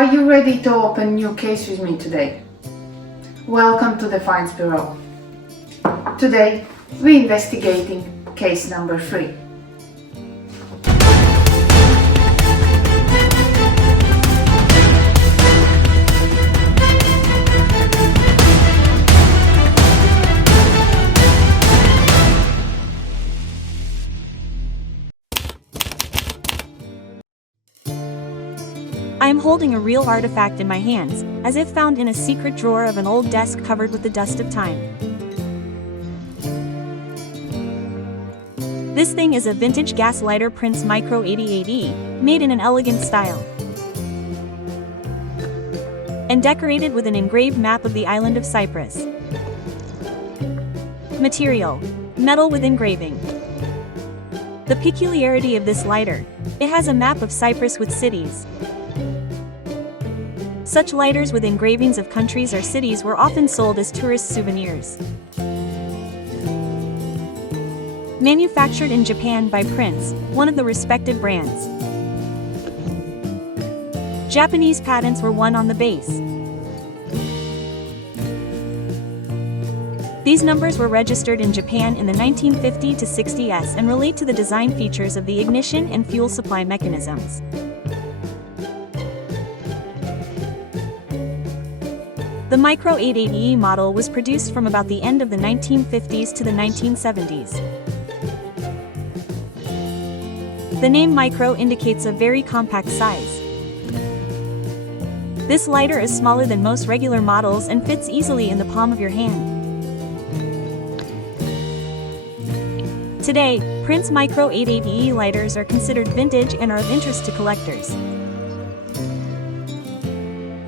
Are you ready to open new case with me today? Welcome to the Finds Bureau. Today we're investigating case number 3. I am holding a real artifact in my hands, as if found in a secret drawer of an old desk covered with the dust of time. This thing is a vintage gas lighter Prince Micro 88E, made in an elegant style, and decorated with an engraved map of the island of Cyprus. Material: metal with engraving. The peculiarity of this lighter: it has a map of Cyprus with cities. Such lighters with engravings of countries or cities were often sold as tourist souvenirs. Manufactured in Japan by Prince, one of the respected brands. Japanese patents were won on the base. These numbers were registered in Japan in the 1950 to 60s and relate to the design features of the ignition and fuel supply mechanisms. The Micro 88E model was produced from about the end of the 1950s to the 1970s. The name Micro indicates a very compact size. This lighter is smaller than most regular models and fits easily in the palm of your hand. Today, Prince Micro 88E lighters are considered vintage and are of interest to collectors,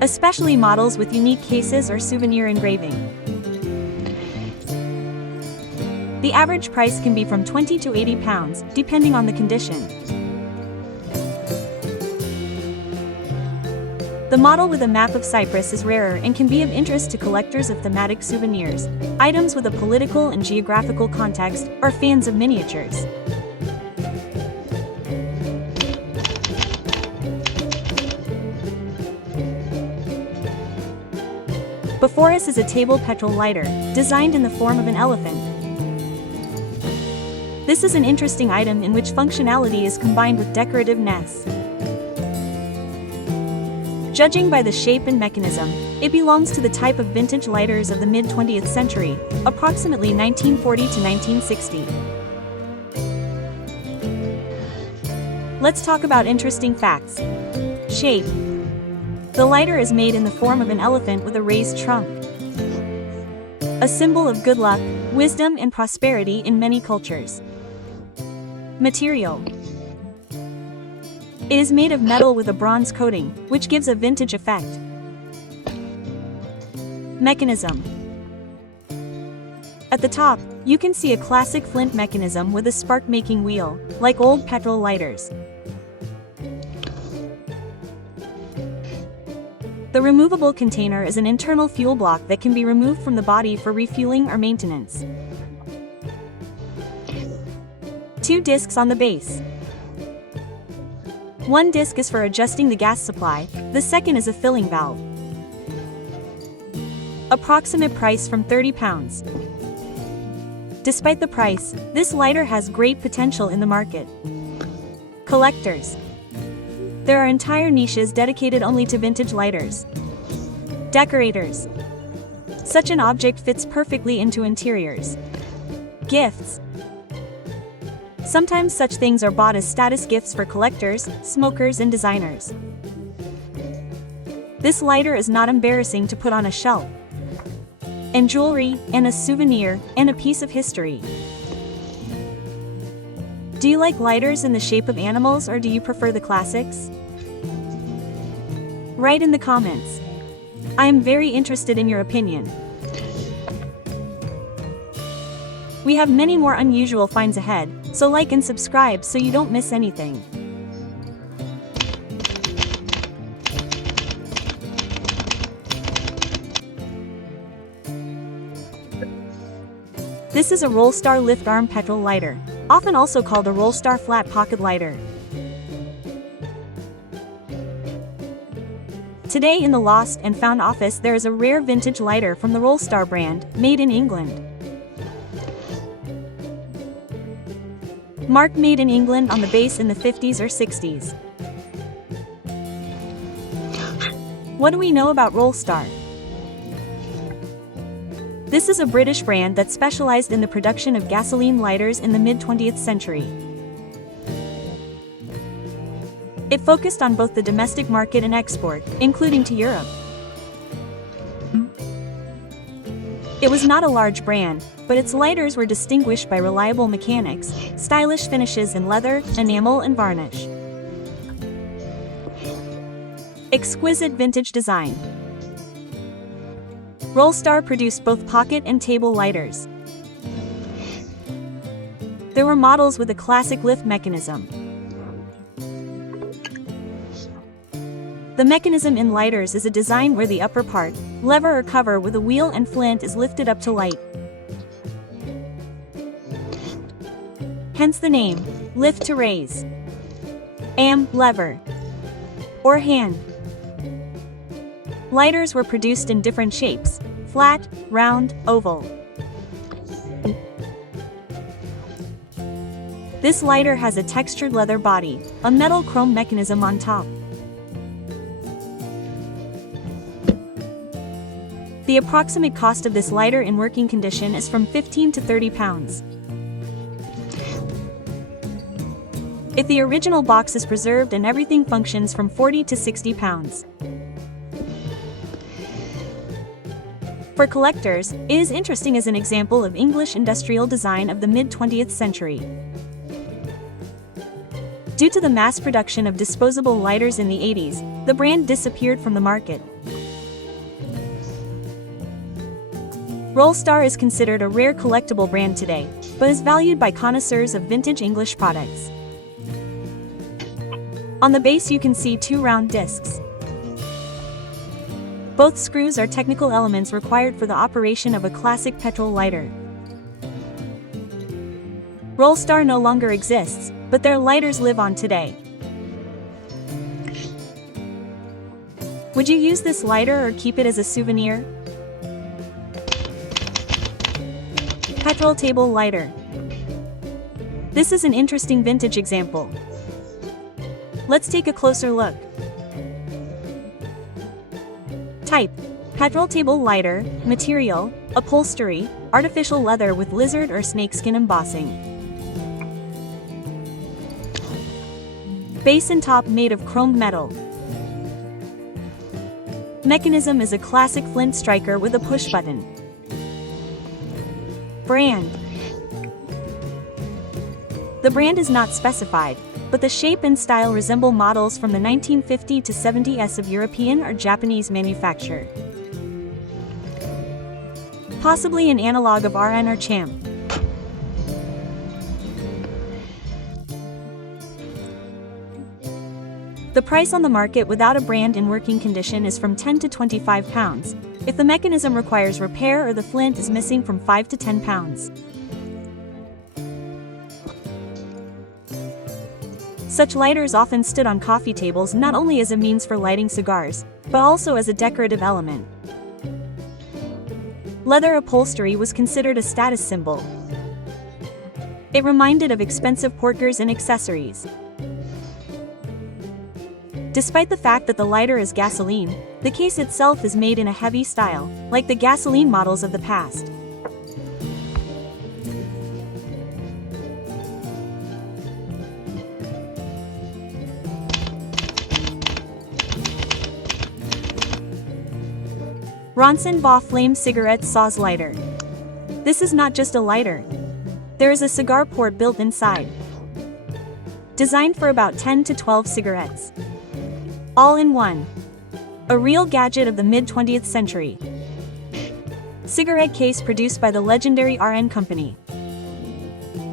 especially models with unique cases or souvenir engraving. The average price can be from £20 to £80, depending on the condition. The model with a map of Cyprus is rarer and can be of interest to collectors of thematic souvenirs, items with a political and geographical context, or fans of miniatures. Before us is a table petrol lighter, designed in the form of an elephant. This is an interesting item in which functionality is combined with decorativeness. Judging by the shape and mechanism, it belongs to the type of vintage lighters of the mid-20th century, approximately 1940 to 1960. Let's talk about interesting facts. Shape. The lighter is made in the form of an elephant with a raised trunk, a symbol of good luck, wisdom and prosperity in many cultures. Material. It is made of metal with a bronze coating, which gives a vintage effect. Mechanism. At the top, you can see a classic flint mechanism with a spark-making wheel, like old petrol lighters. The removable container is an internal fuel block that can be removed from the body for refueling or maintenance. 2 discs on the base. One disc is for adjusting the gas supply, the second is a filling valve. Approximate price from £30. Despite the price, this lighter has great potential in the market. Collectors. There are entire niches dedicated only to vintage lighters. Decorators. Such an object fits perfectly into interiors. Gifts. Sometimes such things are bought as status gifts for collectors, smokers and designers. This lighter is not embarrassing to put on a shelf. And jewelry, and a souvenir, and a piece of history. Do you like lighters in the shape of animals or do you prefer the classics? Write in the comments. I am very interested in your opinion. We have many more unusual finds ahead, so like and subscribe so you don't miss anything. This is a Rollstar lift arm petrol lighter, often also called a Rollstar flat pocket lighter. Today in the Lost and Found office there is a rare vintage lighter from the Rollstar brand, made in England. Marked made in England on the base in the 50s or 60s. What do we know about Rollstar? This is a British brand that specialized in the production of gasoline lighters in the mid-20th century. It focused on both the domestic market and export, including to Europe. It was not a large brand, but its lighters were distinguished by reliable mechanics, stylish finishes in leather, enamel and varnish. Exquisite vintage design. Rollstar produced both pocket and table lighters. There were models with a classic lift mechanism. The mechanism in lighters is a design where the upper part, lever or cover with a wheel and flint is lifted up to light. Hence the name, lift to raise. Lever. Or hand. Lighters were produced in different shapes, flat, round, oval. This lighter has a textured leather body, a metal chrome mechanism on top. The approximate cost of this lighter in working condition is from £15 to £30. If the original box is preserved and everything functions, from £40 to £60. For collectors, it is interesting as an example of English industrial design of the mid-20th century. Due to the mass production of disposable lighters in the 80s, the brand disappeared from the market. Rollstar is considered a rare collectible brand today, but is valued by connoisseurs of vintage English products. On the base you can see two round discs. Both screws are technical elements required for the operation of a classic petrol lighter. Rollstar no longer exists, but their lighters live on today. Would you use this lighter or keep it as a souvenir? Petrol table lighter. This is an interesting vintage example. Let's take a closer look. Type: petrol table lighter. Material: upholstery, artificial leather with lizard or snakeskin embossing. Base and top made of chromed metal. Mechanism is a classic flint striker with a push button. Brand. The brand is not specified, but the shape and style resemble models from the 1950 to 70s of European or Japanese manufacture. Possibly an analog of RN or Champ. The price on the market without a brand in working condition is from £10 to £25. If the mechanism requires repair or the flint is missing, from £5 to £10. Such lighters often stood on coffee tables not only as a means for lighting cigars, but also as a decorative element. Leather upholstery was considered a status symbol. It reminded of expensive porkers and accessories. Despite the fact that the lighter is gasoline, the case itself is made in a heavy style, like the gasoline models of the past. Ronson Baugh Flame Cigarette Saws Lighter. This is not just a lighter. There is a cigar port built inside. Designed for about 10 to 12 cigarettes. All in one. A real gadget of the mid-20th century. Cigarette case produced by the legendary RN Company.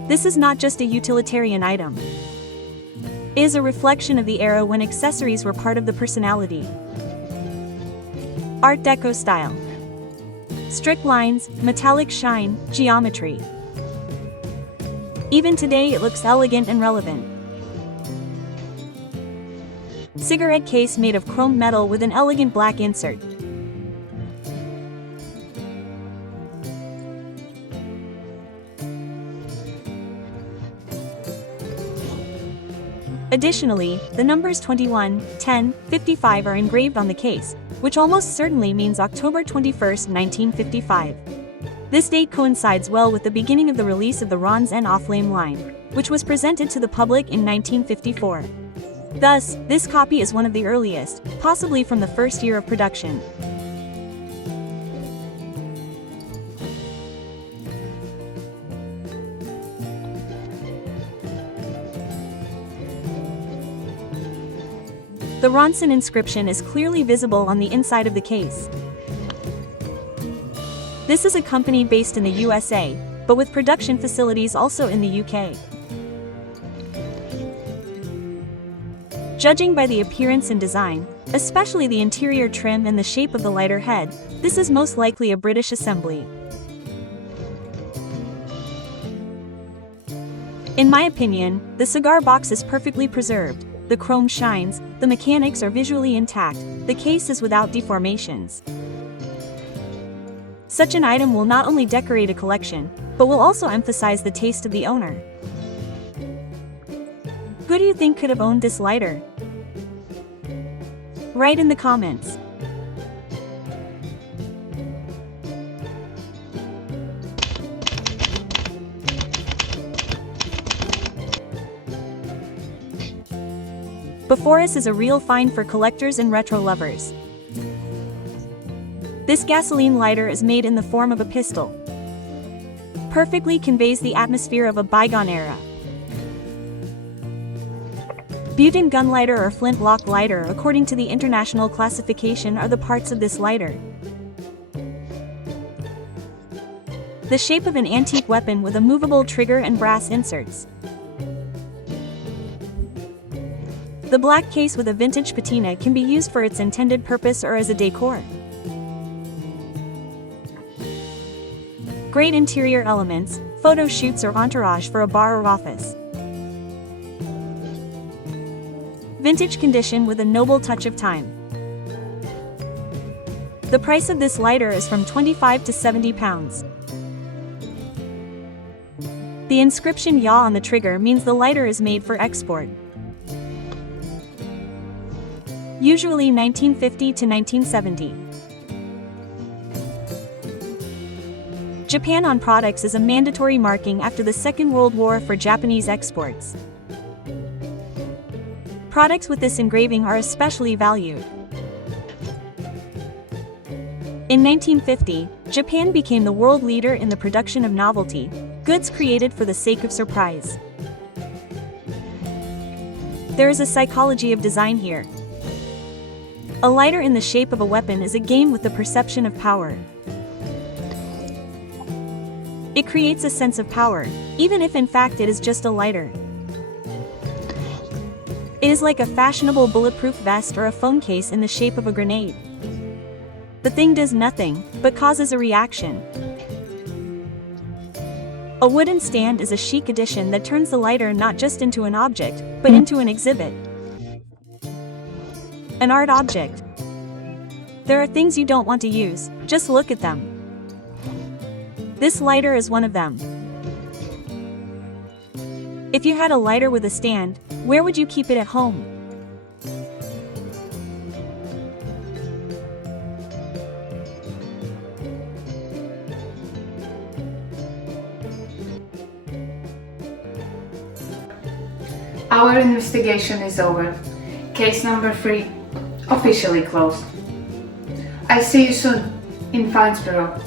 This is not just a utilitarian item. It is a reflection of the era when accessories were part of the personality. Art Deco style. Strict lines, metallic shine, geometry. Even today it looks elegant and relevant. cigarette case made of chrome metal with an elegant black insert. Additionally, the numbers 21, 10, 55 are engraved on the case, which almost certainly means October 21, 1955. This date coincides well with the beginning of the release of the Ron's en Offlame line, which was presented to the public in 1954. Thus, this copy is one of the earliest, possibly from the first year of production. The Ronson inscription is clearly visible on the inside of the case. This is a company based in the USA, but with production facilities also in the UK. Judging by the appearance and design, especially the interior trim and the shape of the lighter head, this is most likely a British assembly. In my opinion, the cigar box is perfectly preserved. The chrome shines, the mechanics are visually intact, the case is without deformations. Such an item will not only decorate a collection, but will also emphasize the taste of the owner. Who do you think could have owned this lighter? Write in the comments. Before us is a real find for collectors and retro lovers. This gasoline lighter is made in the form of a pistol. Perfectly conveys the atmosphere of a bygone era. Butane gun lighter or flintlock lighter according to the international classification are the parts of this lighter. The shape of an antique weapon with a movable trigger and brass inserts. The black case with a vintage patina can be used for its intended purpose or as a decor. Great interior elements, photo shoots or entourage for a bar or office. Vintage condition with a noble touch of time. The price of this lighter is from £25 to £70. The inscription "Ya" on the trigger means the lighter is made for export. Usually 1950 to 1970. Japan on products is a mandatory marking after the Second World War for Japanese exports. Products with this engraving are especially valued. In 1950, Japan became the world leader in the production of novelty goods created for the sake of surprise. There is a psychology of design here. A lighter in the shape of a weapon is a game with the perception of power. It creates a sense of power, even if in fact it is just a lighter. It is like a fashionable bulletproof vest or a phone case in the shape of a grenade. The thing does nothing, but causes a reaction. A wooden stand is a chic addition that turns the lighter not just into an object, but into an exhibit. An art object. There are things you don't want to use, just look at them. This lighter is one of them. If you had a lighter with a stand, where would you keep it at home? Our investigation is over. Case number 3 officially closed. I see you soon in Finds Bureau.